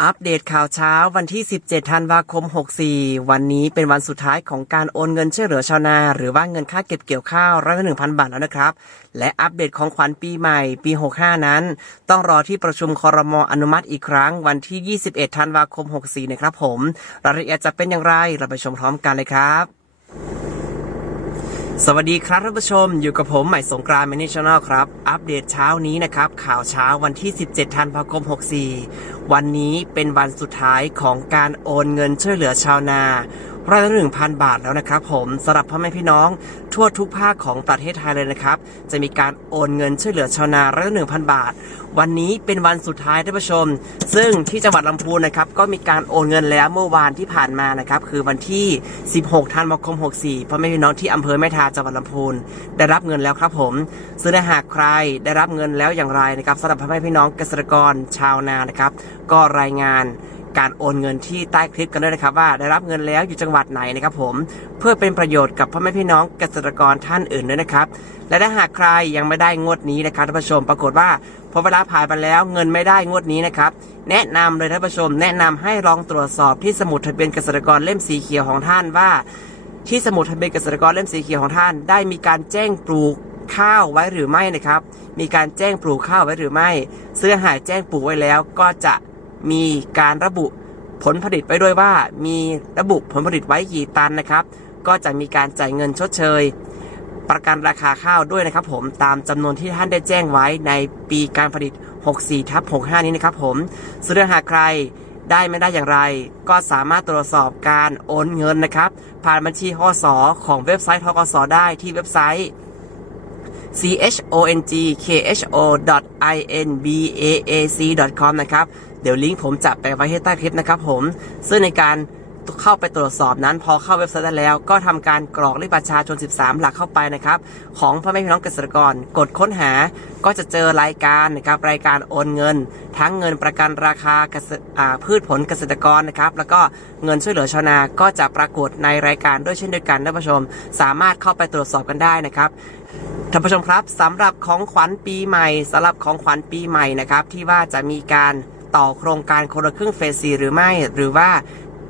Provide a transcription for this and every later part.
อัปเดตข่าวเช้าวันที่ 17 ธันวาคม 64 วันนี้เป็นวันสุดท้ายของการโอนเงินช่วยเหลือชาวนา หรือว่าเงินค่าเก็บเกี่ยวข้าวร้อยละ1,000บาทแล้วนะครับ และอัปเดตของขวัญปีใหม่ปี 65 นั้น ต้องรอที่ประชุมคอรมออนุมัติอีกครั้ง วันที่ 21 ธันวาคม 64 นะครับผม รายละเอียดจะเป็นอย่างไรเราไปชมพร้อมกันเลยครับสวัสดีครับท่านผู้ชม อยู่กับผมใหม่สงกรานต์แมนชแนลครับ อัปเดตเช้านี้นะครับ ข่าวเช้าวันที่ 17 ธันวาคม 64 วันนี้เป็นวันสุดท้ายของการโอนเงินช่วยเหลือชาวนาร้อยละหนึ่งพันบาทแล้วนะครับผมสำหรับพ่อแม่พี่น้อง ทั่วทุกภาคของประเทศไทยเลยนะครับ จะมีการโอนเงินช่วยเหลือชาวนาร้อยละหนึ่งพันบาท วันนี้เป็นวันสุดท้ายท่านผู้ชม ซึ่งที่จังหวัดลำพูนนะครับก็มีการโอนเงินแล้วเมื่อวานที่ผ่านมานะครับคือวันที่ 16 ธันวาคม 64พ่อแม่พี่น้องที่อำเภอแม่ทาจังหวัดลำพูนได้รับเงินแล้วครับผมซึ่งหากใครได้รับเงินแล้วอย่างไรนะครับสำหรับพ่อแม่พี่น้องเกษตรกรชาวนานะครับก็รายงานการโอนเงินที่ใต้คลิปกันด้วยนะครับว่าได้รับเงินแล้วอยู่จังหวัดไหนนะครับผมเพื่อเป็นประโยชน์กับพ่อแม่พี่น้องเกษตรกรท่านอื่นด้วยนะครับ และถ้าหากใครยังไม่ได้งวดนี้นะครับท่านผู้ชม ปรากฏว่าพอเวลาผ่านไปแล้วเงินไม่ได้งวดนี้นะครับแนะนำเลยท่านผู้ชม แนะนำให้ลองตรวจสอบที่สมุดทะเบียนเกษตรกรเล่มสีเขียวของท่านว่า ที่สมุดทะเบียนเกษตรกรเล่มสีเขียวของท่าน ได้มีการแจ้งปลูกข้าวไว้หรือไม่นะครับ มีการแจ้งปลูกข้าวไว้หรือไม่ซึ่งถ้าหากแจ้งปลูกไว้แล้วก็จะ มีการระบุผลผลิตไว้ด้วยว่า มีระบุผลผลิตไว้กี่ตันนะครับ ก็จะมีการจ่ายเงินชดเชย ประกันราคาข้าวด้วยนะครับ ผมตามจำนวนที่ท่านได้แจ้งไว้ในปีการผลิต 64ทับ65 นี้นะครับ ผมซึ่งหากใครได้ไม่ได้อย่างไร ก็สามารถตรวจสอบการโอนเงินนะครับ ผ่านบัญชีหสอของเว็บไซต์ทกสได้ที่เว็บไซต์ c h o n g k h o i n b a a c com นะครับ เดี๋ยวลิงก์ผมจะไปไว้ให้ใต้คลิปนะครับผม ซึ่งในการเข้าไปตรวจสอบนั้น พอเข้าเว็บไซต์ได้แล้ว ก็ทำการกรอกเลขประชาชน 13 หลักเข้าไปนะครับ ของพ่อแม่พี่น้องเกษตรกร กดค้นหาก็จะเจอรายการนะครับรายการโอนเงิน ทั้งเงินประกันราคาเกษตรอ่าพืชผลเกษตรกรนะครับ แล้วก็เงินช่วยเหลือชาวนาก็จะปรากฏในรายการด้วยเช่นเดียวกันท่านผู้ชม สามารถเข้าไปตรวจสอบกันได้นะครับ ท่านผู้ชมครับสำหรับของขวัญปีใหม่สำหรับของขวัญปีใหม่นะครับที่ว่าจะมีการต่อโครงการคนละครึ่งเฟสซีหรือไม่ หรือว่า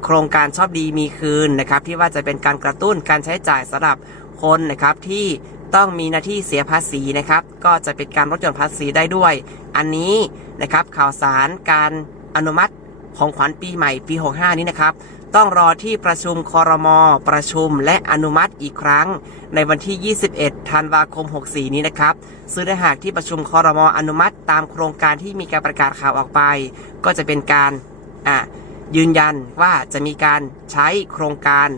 โครงการชอบดีมีคืนนะครับที่ว่าจะเป็นการกระตุ้นการใช้จ่ายสำหรับคนนะครับที่ต้องมีหน้าที่เสียภาษีนะครับก็จะเป็นการลดหย่อนภาษีได้ด้วย อันนี้นะครับข่าวสารการอนุมัติ ของขวัญปีใหม่ปี 65 นี้นะครับ ต้องรอที่ประชุมคอรมอประชุมและอนุมัติอีกครั้ง ในวันที่ 21 ธันวาคม 64 นี้นะครับ ซึ่งถ้าหากที่ประชุมคอรมออนุมัติตามโครงการที่มีการประกาศข่าวออกไป ก็จะเป็นการอะยืนยันว่าจะมีการใช้โครงการ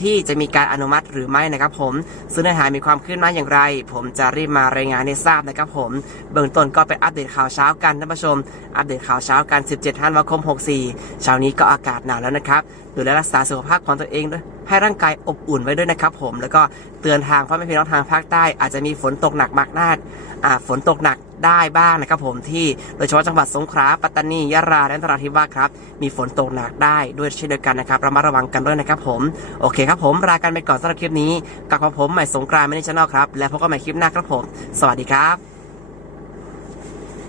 ที่จะมีการอนุมัติหรือไม่นะครับผมซึ่งเนื้อหามีความคืบหน้าอย่างไร ผมจะรีบมารายงานให้ทราบนะครับผมเบื้องต้นก็เป็นอัปเดตข่าวเช้ากันท่านผู้ชม อัปเดตข่าวเช้ากัน 17ธันวาคม 64 เช้านี้ก็อากาศหนาวแล้วนะครับดูแลรักษาสุขภาพของตัวเองด้วยให้ร่างกายอบอุ่นไว้ด้วยนะครับผมแล้วก็เตือนทางพ่อแม่พี่น้องทางภาคใต้อาจจะมีฝนตกหนักมากนาดอ่ฝนตกหนัก ได้บ้างนะครับผมที่โดยเฉพาะจังหวัดสงขลาปัตตานียะลาและนราธิวาสครับมีฝนตกหนักได้ด้วยเช่นเดียวกันนะครับระมัดระวังกันด้วยนะครับผมโอเคครับผมลากันไปก่อนสำหรับคลิปนี้กลับมาผมใหม่สงกรานต์ไม่ได้ชแนลครับ และพบกันใหม่คลิปหน้าครับผม สวัสดีครับ